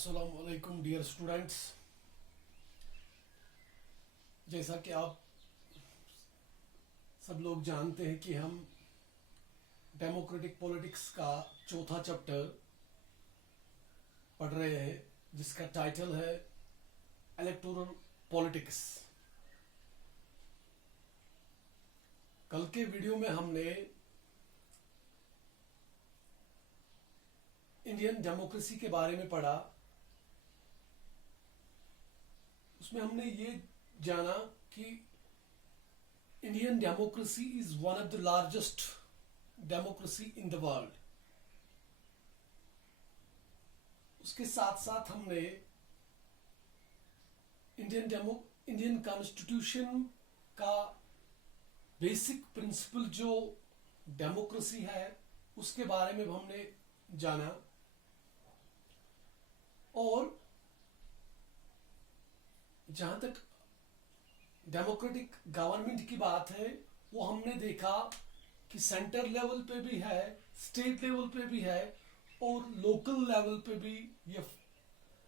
अस्सलाम वालेकुम dear students. जैसा कि आप सब लोग जानते हैं कि हम डेमोक्रेटिक पॉलिटिक्स का चौथा चैप्टर पढ़ रहे हैं, जिसका टाइटल है इलेक्टोरल पॉलिटिक्स। कल के वीडियो में हमने इंडियन डेमोक्रेसी के बारे में पढ़ा। उसमें हमने ये जाना कि Indian democracy is one of the largest democracy in the world. उसके साथ साथ हमने इंडियन कॉन्स्टिट्यूशन का बेसिक प्रिंसिपल जो डेमोक्रेसी है उसके बारे में हमने जाना। और जहां तक डेमोक्रेटिक गवर्नमेंट की बात है, वो हमने देखा कि सेंटर लेवल पे भी है, स्टेट लेवल पे भी है और लोकल लेवल पे भी ये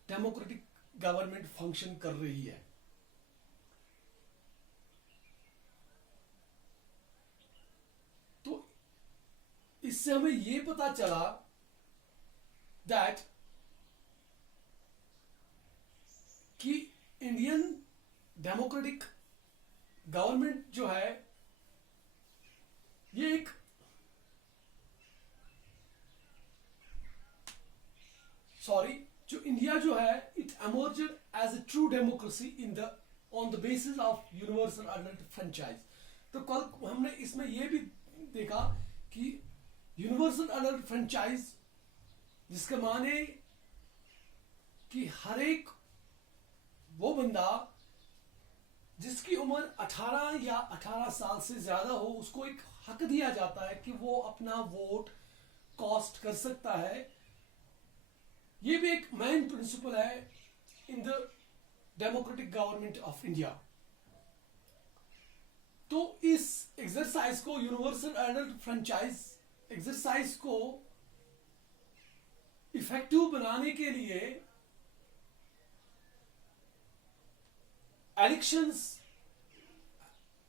डेमोक्रेटिक गवर्नमेंट फंक्शन कर रही है। तो इससे हमें ये पता चला दैट कि इंडियन डेमोक्रेटिक गवर्नमेंट जो है ये एक जो इंडिया जो है it emerged as a true democracy in the on the basis of universal adult franchise. तो कल हमने इसमें यह भी देखा कि यूनिवर्सल अडल्ट फ्रेंचाइज जिसके माने कि हर एक वो बंदा जिसकी उम्र 18 या 18 साल से ज्यादा हो उसको एक हक दिया जाता है कि वो अपना वोट कास्ट कर सकता है। ये भी एक मेन प्रिंसिपल है in the democratic government of India. तो इस एक्सरसाइज को, यूनिवर्सल एडल्ट फ्रेंचाइज एक्सरसाइज को इफेक्टिव बनाने के लिए इलेक्शंस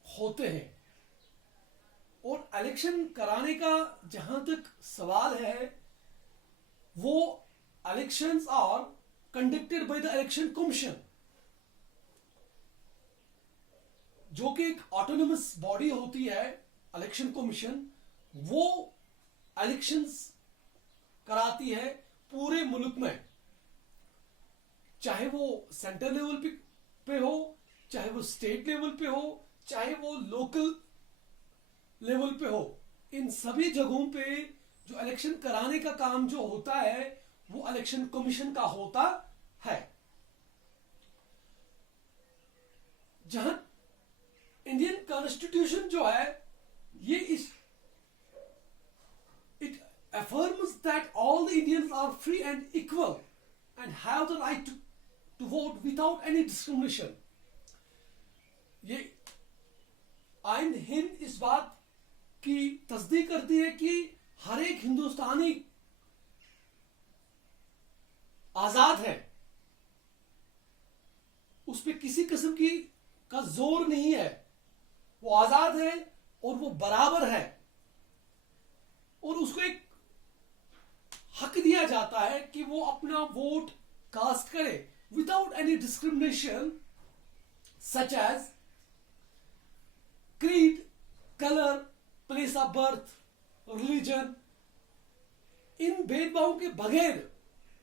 होते हैं। और इलेक्शन कराने का जहां तक सवाल है, वो elections are conducted by the election commission, जो कि एक ऑटोनोमस बॉडी होती है इलेक्शन कमीशन। वो इलेक्शंस कराती है पूरे मुल्क में, चाहे वो सेंटर लेवल पे हो, चाहे वो स्टेट लेवल पे हो, चाहे वो लोकल लेवल पे हो। इन सभी जगहों पे जो इलेक्शन कराने का काम जो होता है वो इलेक्शन कमीशन का होता है। जहां इंडियन कॉन्स्टिट्यूशन जो है ये it affirms that all the Indians are free and equal and have the right to vote without any discrimination। ये आइन हिंद इस बात की तस्दीक करती है कि हर एक हिंदुस्तानी आजाद है, उस पर किसी किस्म का जोर नहीं है, वो आजाद है और वो बराबर है और उसको एक हक दिया जाता है कि वो अपना वोट कास्ट करे without any discrimination such as creed, colour, place of birth, religion. इन भेदभाव के बगैर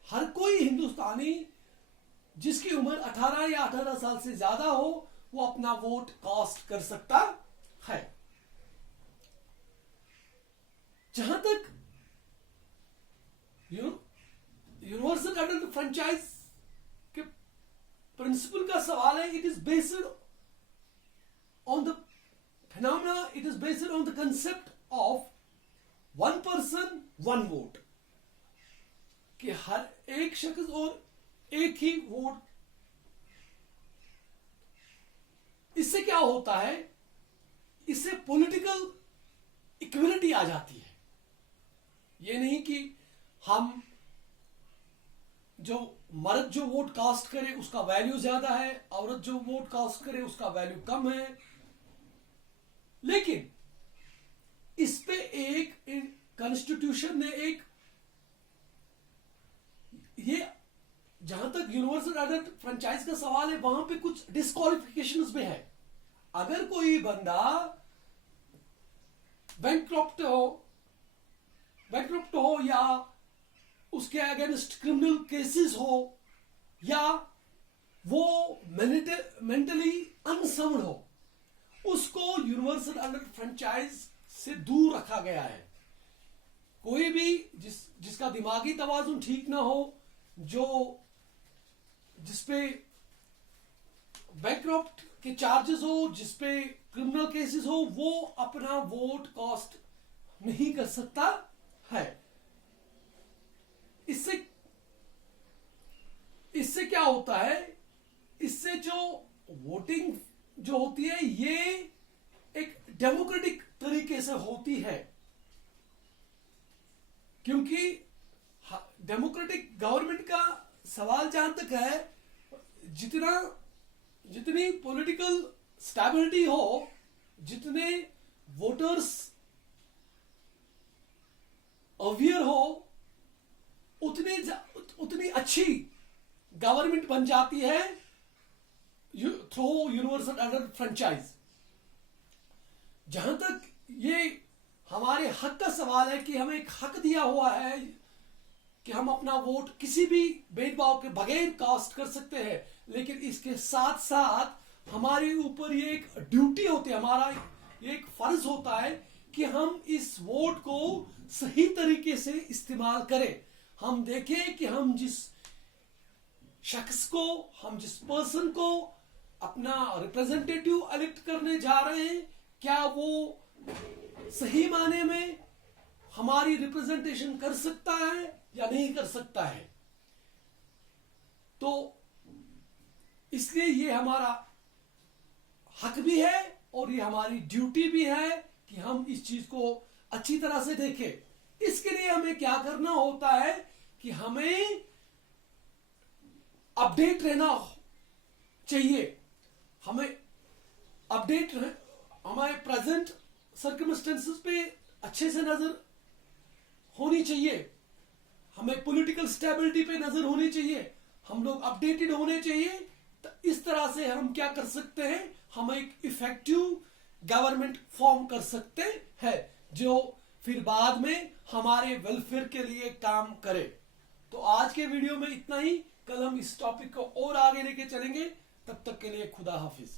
हर कोई हिंदुस्तानी जिसकी उम्र 18 या 18 साल से ज्यादा हो वो अपना वोट कास्ट कर सकता है। जहां तक यूनिवर्सल एडल्ट फ्रेंचाइज के प्रिंसिपल का सवाल है, it is based on the phenomena, it is based on the concept of one person one vote, कि हर एक शख्स और एक ही वोट। इससे क्या होता है, इससे पॉलिटिकल इक्विलिटी आ जाती है। ये नहीं कि हम जो मर्द जो वोट कास्ट करे उसका वैल्यू ज्यादा है, औरत जो वोट कास्ट करे उसका वैल्यू कम है। लेकिन इस पे एक कॉन्स्टिट्यूशन ने एक, ये जहां तक यूनिवर्सल अडल्ट फ्रेंचाइज का सवाल है वहां पे कुछ डिस्क्वालिफिकेशंस भी है। अगर कोई बंदा बैंकक्रप्ट हो या उसके अगेंस्ट क्रिमिनल केसेस हो या वो मेंटली अनसाउंड हो, उसको यूनिवर्सल अडल्ट फ्रेंचाइज से दूर रखा गया है। कोई भी जिसका दिमागी तवाजुन ठीक ना हो, जिसपे बैंकक्रप्ट के चार्जेस हो, जिसपे क्रिमिनल केसेस हो, वो अपना वोट कास्ट नहीं कर सकता है। इससे क्या होता है, इससे जो वोटिंग जो होती है ये एक डेमोक्रेटिक तरीके से होती है, क्योंकि डेमोक्रेटिक गवर्नमेंट का सवाल जहां तक है, जितनी पॉलिटिकल स्टेबिलिटी हो, जितने वोटर्स अवेयर हो, उतनी अच्छी गवर्नमेंट बन जाती है थ्रू यूनिवर्सल अडल्ट फ्रेंचाइज। जहां तक ये हमारे हक का सवाल है कि हमें एक हक दिया हुआ है कि हम अपना वोट किसी भी भेदभाव के बगैर कास्ट कर सकते हैं, लेकिन इसके साथ साथ हमारे ऊपर ये एक ड्यूटी होती है, हमारा ये एक फर्ज होता है कि हम इस वोट को सही तरीके से इस्तेमाल करें। हम देखें कि हम जिस शख्स को, हम जिस पर्सन को अपना रिप्रेजेंटेटिव इलेक्ट करने जा रहे हैं, क्या वो सही माने में हमारी रिप्रेजेंटेशन कर सकता है या नहीं कर सकता है। तो इसलिए ये हमारा हक भी है और ये हमारी ड्यूटी भी है कि हम इस चीज को अच्छी तरह से देखें। इसके लिए हमें क्या करना होता है कि हमें अपडेट रहना चाहिए, हमें अपडेट हमारे प्रेजेंट सर्कमस्टेंसेस पे अच्छे से नजर होनी चाहिए, हमें पॉलिटिकल स्टेबिलिटी पे नजर होनी चाहिए, हम लोग अपडेटेड होने चाहिए। तो इस तरह से हम क्या कर सकते हैं, हम एक इफेक्टिव गवर्नमेंट फॉर्म कर सकते हैं जो फिर बाद में हमारे वेलफेयर के लिए काम करे। तो आज के वीडियो में इतना ही, कल हम इस टॉपिक को और आगे लेके चलेंगे। तब तक के लिए खुदा हाफिज।